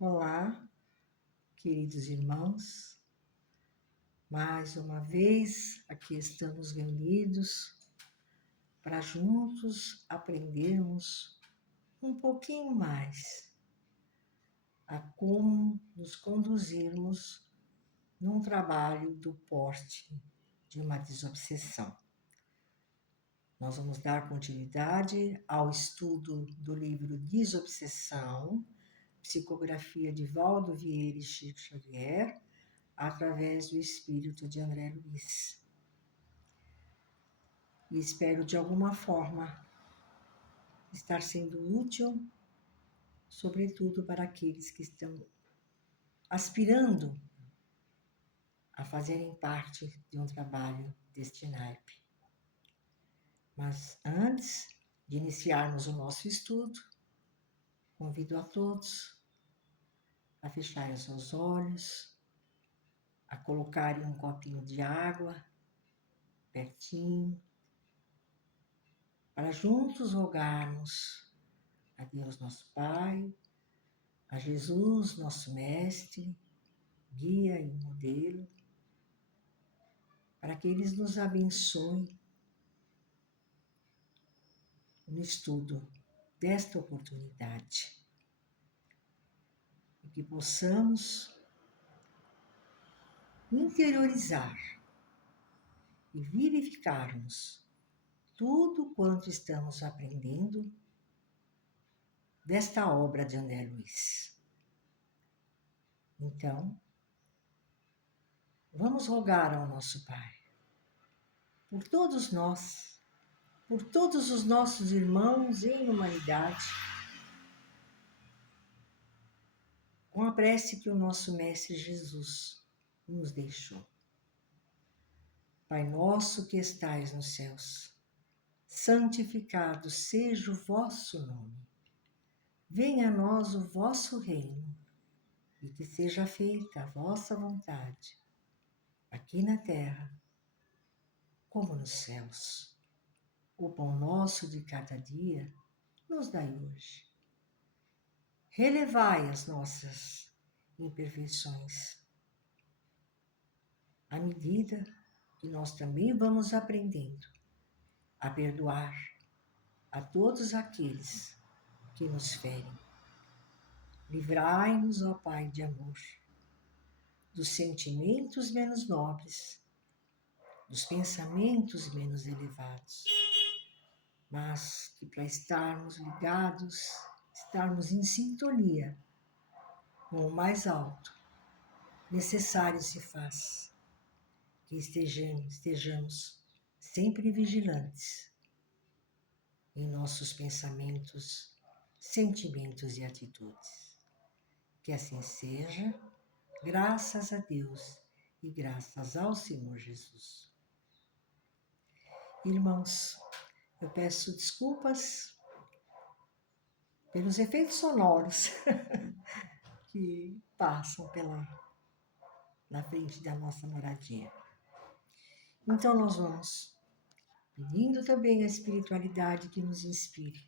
Olá, queridos irmãos. Mais uma vez aqui estamos reunidos para juntos aprendermos um pouquinho mais a como nos conduzirmos num trabalho do porte de uma desobsessão. Nós vamos dar continuidade ao estudo do livro Desobsessão, psicografia de Valdo Vieira e Chico Xavier, através do espírito de André Luiz. E espero, de alguma forma, estar sendo útil, sobretudo para aqueles que estão aspirando a fazerem parte de um trabalho deste naipe. Mas antes de iniciarmos o nosso estudo, convido a todos a fecharem os seus olhos, a colocarem um copinho de água pertinho, para juntos rogarmos a Deus nosso Pai, a Jesus nosso Mestre, guia e modelo, para que eles nos abençoem no estudo desta oportunidade e que possamos interiorizar e verificarmos tudo quanto estamos aprendendo desta obra de André Luiz. Então, vamos rogar ao nosso Pai, por todos nós, por todos os nossos irmãos em humanidade, com a prece que o nosso Mestre Jesus nos deixou. Pai nosso que estais nos céus, santificado seja o vosso nome. Venha a nós o vosso reino, e que seja feita a vossa vontade, aqui na terra, como nos céus. O pão nosso de cada dia nos dai hoje. Relevai as nossas imperfeições, à medida que nós também vamos aprendendo a perdoar a todos aqueles que nos ferem. Livrai-nos, ó Pai de amor, dos sentimentos menos nobres, dos pensamentos menos elevados, mas que para estarmos ligados, estarmos em sintonia com o mais alto, necessário se faz que estejamos sempre vigilantes em nossos pensamentos, sentimentos e atitudes. Que assim seja, graças a Deus e graças ao Senhor Jesus. Irmãos, eu peço desculpas pelos efeitos sonoros que passam na frente da nossa moradia. Então nós vamos pedindo também a espiritualidade que nos inspire,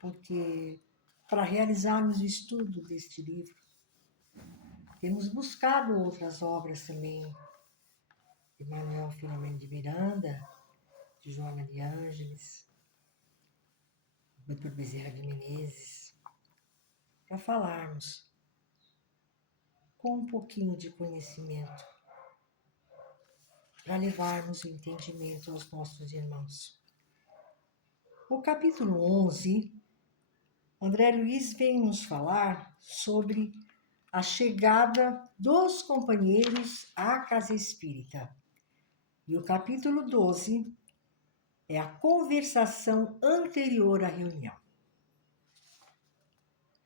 porque para realizarmos o estudo deste livro, temos buscado outras obras também, de Manuel Filomeno de Miranda, de Joana de Ângeles, Dr. Bezerra de Menezes, para falarmos com um pouquinho de conhecimento, para levarmos o entendimento aos nossos irmãos. No capítulo 11, André Luiz vem nos falar sobre a chegada dos companheiros à casa espírita. E o capítulo 12 é a conversação anterior à reunião.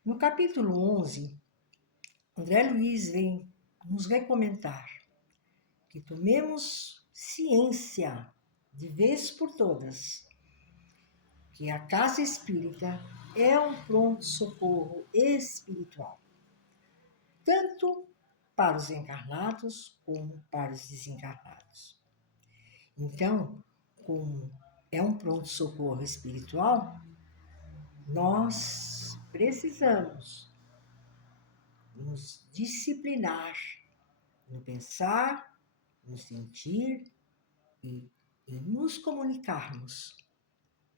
No capítulo 11, André Luiz vem nos recomendar que tomemos ciência de vez por todas que a casa espírita é um pronto-socorro espiritual, tanto para os encarnados como para os desencarnados. Então, como é um pronto-socorro espiritual, nós precisamos nos disciplinar no pensar, no sentir e nos comunicarmos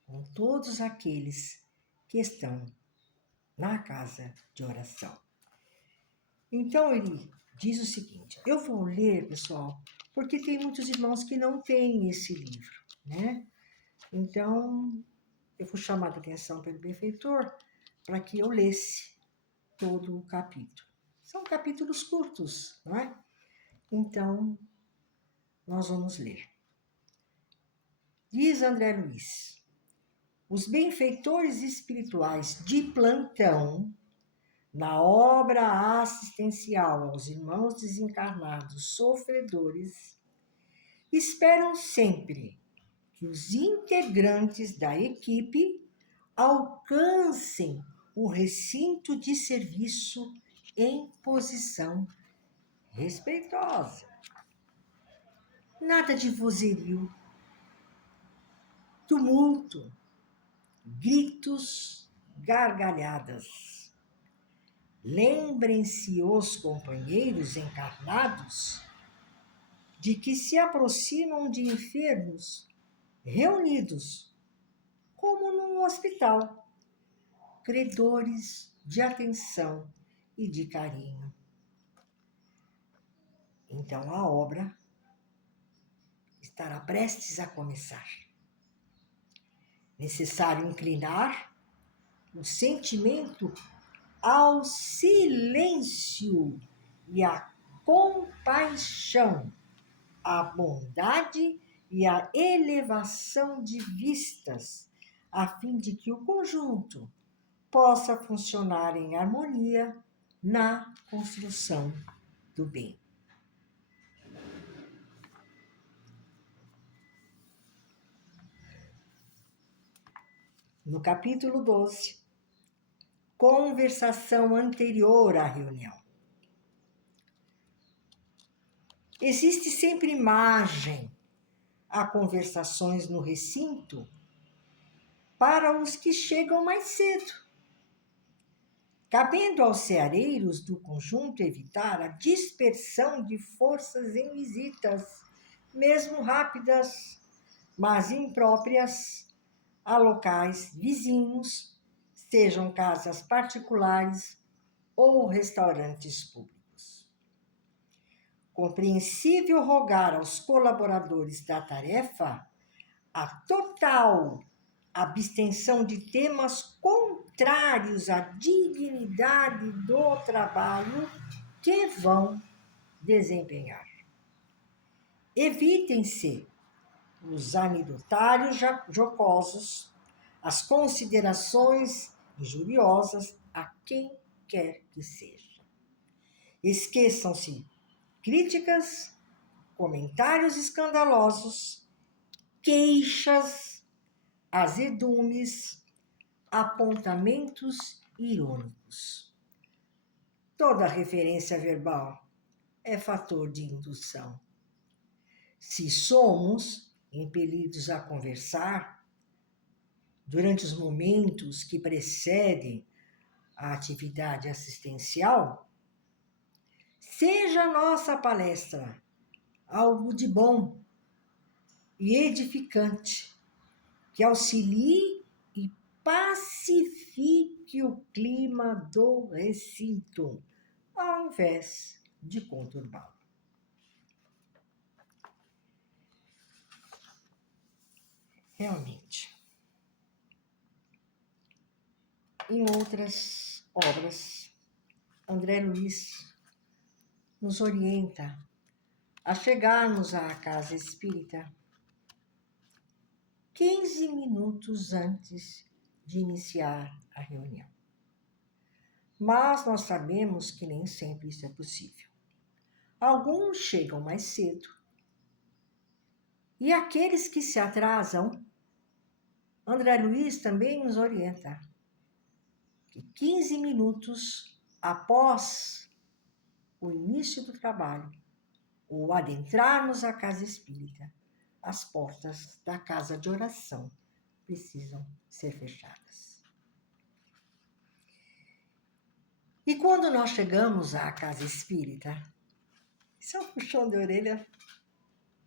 com todos aqueles que estão na casa de oração. Então ele diz o seguinte, eu vou ler, pessoal, porque tem muitos irmãos que não têm esse livro, né? Então, eu fui chamada a atenção pelo benfeitor para que eu lesse todo o capítulo. São capítulos curtos, não é? Então, nós vamos ler. Diz André Luiz, os benfeitores espirituais de plantão, na obra assistencial aos irmãos desencarnados sofredores, esperam sempre que os integrantes da equipe alcancem o recinto de serviço em posição respeitosa. Nada de vozerio, tumulto, gritos, gargalhadas. Lembrem-se os companheiros encarnados de que se aproximam de enfermos reunidos, como num hospital, credores de atenção e de carinho. Então a obra estará prestes a começar. Necessário inclinar o sentimento ao silêncio e à compaixão, à bondade e à elevação de vistas, a fim de que o conjunto possa funcionar em harmonia na construção do bem. No capítulo 12, conversação anterior à reunião. Existe sempre imagem a conversações no recinto para os que chegam mais cedo, cabendo aos ceareiros do conjunto evitar a dispersão de forças em visitas, mesmo rápidas, mas impróprias, a locais vizinhos, sejam casas particulares ou restaurantes públicos. Compreensível rogar aos colaboradores da tarefa a total abstenção de temas contrários à dignidade do trabalho que vão desempenhar. Evitem-se os anedotários jocosos, as considerações injuriosas a quem quer que seja. Esqueçam-se críticas, comentários escandalosos, queixas, azedumes, apontamentos irônicos. Toda referência verbal é fator de indução. Se somos impelidos a conversar durante os momentos que precedem a atividade assistencial, seja a nossa palestra algo de bom e edificante, que auxilie e pacifique o clima do recinto, ao invés de conturbá-lo. Realmente, em outras obras, André Luiz nos orienta a chegarmos à casa espírita 15 minutos antes de iniciar a reunião. Mas nós sabemos que nem sempre isso é possível. Alguns chegam mais cedo e aqueles que se atrasam, André Luiz também nos orienta que 15 minutos após o início do trabalho, ou adentrarmos a casa espírita, as portas da casa de oração precisam ser fechadas. E quando nós chegamos à casa espírita, isso é um puxão de orelha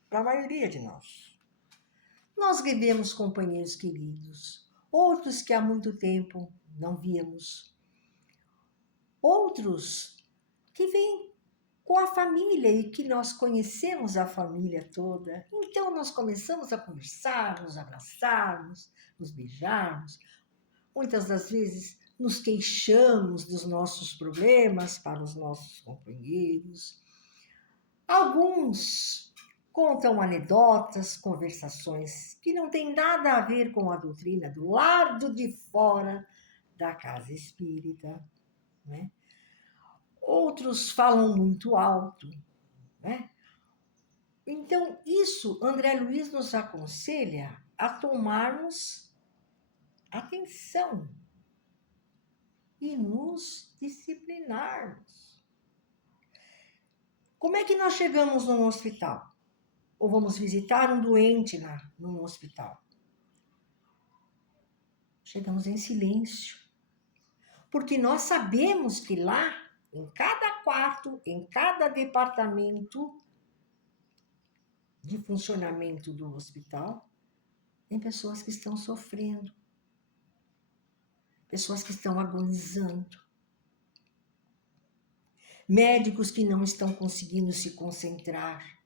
para a maioria de nós. Nós revemos companheiros queridos, outros que há muito tempo não víamos, outros que vêm com a família e que nós conhecemos a família toda. Então nós começamos a conversar, nos abraçarmos, nos beijarmos. Muitas das vezes nos queixamos dos nossos problemas para os nossos companheiros. Alguns contam anedotas, conversações que não têm nada a ver com a doutrina do lado de fora da casa espírita, né? Outros falam muito alto, né? Então, isso André Luiz nos aconselha a tomarmos atenção e nos disciplinarmos. Como é que nós chegamos num hospital? Ou vamos visitar um doente num hospital? Chegamos em silêncio. Porque nós sabemos que lá, em cada quarto, em cada departamento de funcionamento do hospital, tem pessoas que estão sofrendo, pessoas que estão agonizando, médicos que não estão conseguindo se concentrar,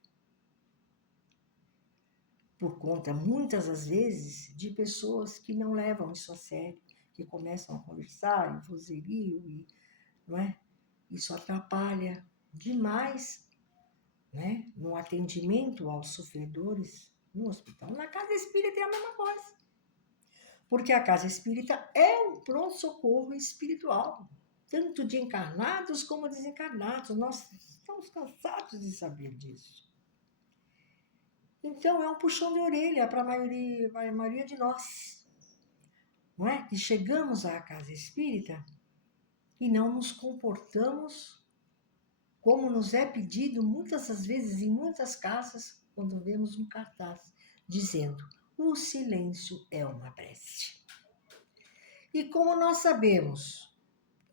por conta, muitas das vezes, de pessoas que não levam isso a sério, que começam a conversar em vozerio, e, não é? Isso atrapalha demais, né, no atendimento aos sofredores no hospital. Na casa espírita é a mesma coisa. Porque a casa espírita é um pronto-socorro espiritual, tanto de encarnados como desencarnados. Nós estamos cansados de saber disso. Então, é um puxão de orelha para a maioria de nós, não é? Que chegamos à casa espírita e não nos comportamos como nos é pedido muitas das vezes em muitas casas, quando vemos um cartaz dizendo: o silêncio é uma prece. E como nós sabemos,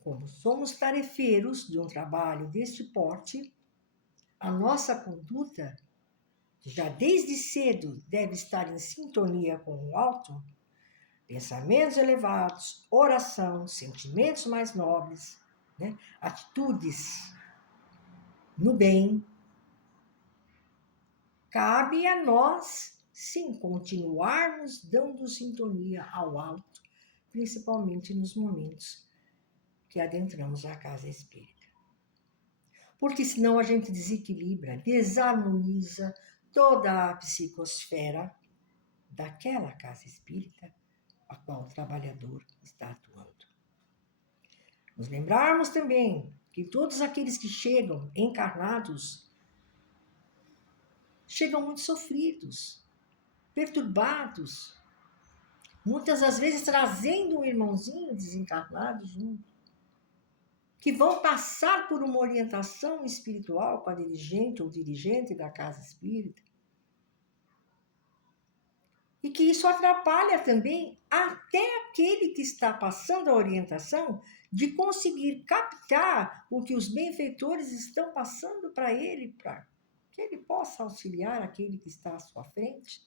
como somos tarefeiros de um trabalho deste porte, a nossa conduta já desde cedo deve estar em sintonia com o alto, pensamentos elevados, oração, sentimentos mais nobres, né? Atitudes no bem. Cabe a nós, sim, continuarmos dando sintonia ao alto, principalmente nos momentos que adentramos a casa espírita. Porque senão a gente desequilibra, desarmoniza toda a psicosfera daquela casa espírita a qual o trabalhador está atuando. Nos lembrarmos também que todos aqueles que chegam encarnados chegam muito sofridos, perturbados, muitas das vezes trazendo um irmãozinho desencarnado junto, que vão passar por uma orientação espiritual com a dirigente ou dirigente da casa espírita, e que isso atrapalha também até aquele que está passando a orientação de conseguir captar o que os benfeitores estão passando para ele, para que ele possa auxiliar aquele que está à sua frente,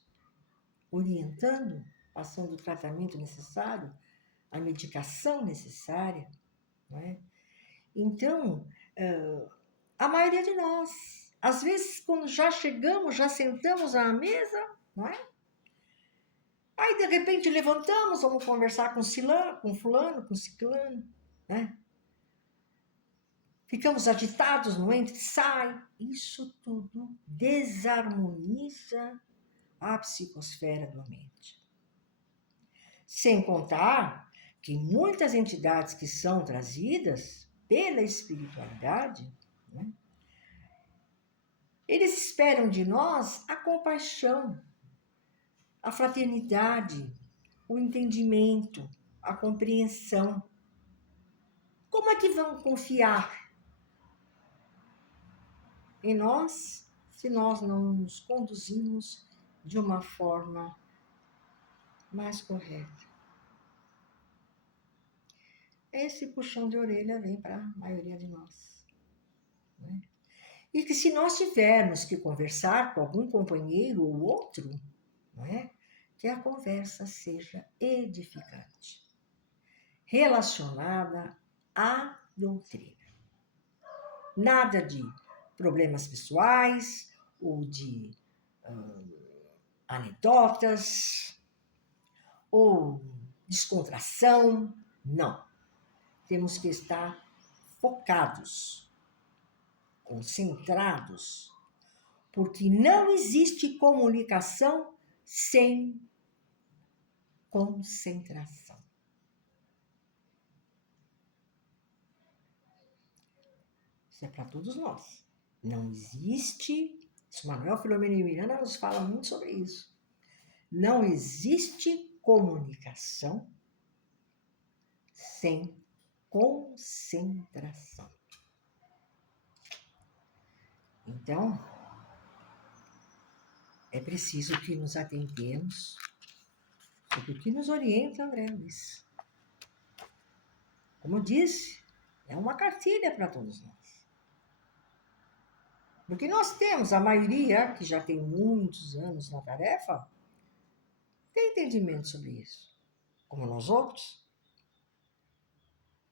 orientando, passando o tratamento necessário, a medicação necessária, não é? Então, a maioria de nós, às vezes, quando já chegamos, já sentamos à mesa, não é? Aí, de repente, levantamos, vamos conversar com fulano, com ciclano, né? Ficamos agitados, não entra e sai. Isso tudo desarmoniza a psicosfera do ambiente. Sem contar que muitas entidades que são trazidas pela espiritualidade, né, eles esperam de nós a compaixão, a fraternidade, o entendimento, a compreensão. Como é que vão confiar em nós se nós não nos conduzimos de uma forma mais correta? esse puxão de orelha vem para a maioria de nós. Né? E que se nós tivermos que conversar com algum companheiro ou outro, não é? Que a conversa seja edificante, relacionada à doutrina. Nada de problemas pessoais ou de anedotas ou descontração. Não. Temos que estar focados, concentrados, porque não existe comunicação sem concentração. Isso é para todos nós. Não existe. Manuel Filomeno de Miranda nos fala muito sobre isso. Não existe comunicação sem concentração. Então, é preciso que nos atentemos sobre o que nos orienta André Luiz. Como eu disse, é uma cartilha para todos nós. Porque nós temos, a maioria, que já tem muitos anos na tarefa, tem entendimento sobre isso, como nós outros,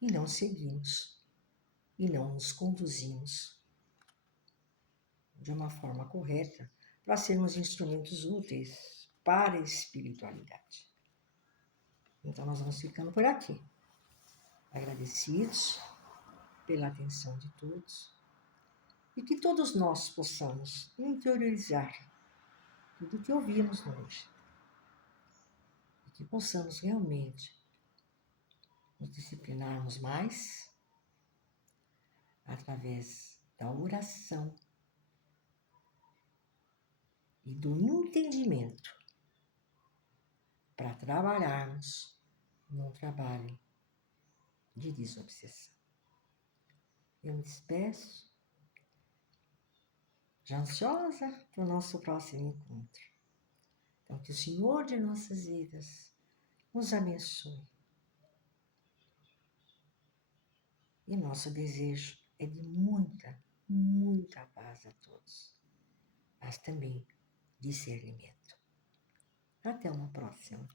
e não seguimos, e não nos conduzimos de uma forma correta para sermos instrumentos úteis para a espiritualidade. Então, nós vamos ficando por aqui. Agradecidos pela atenção de todos e que todos nós possamos interiorizar tudo o que ouvimos hoje e que possamos realmente nos disciplinarmos mais através da oração e do entendimento para trabalharmos num trabalho de desobsessão. Eu me despeço, já ansiosa para o nosso próximo encontro. Então, que o Senhor de nossas vidas nos abençoe. E nosso desejo é de muita, muita paz a todos, mas também discernimento. Até uma próxima.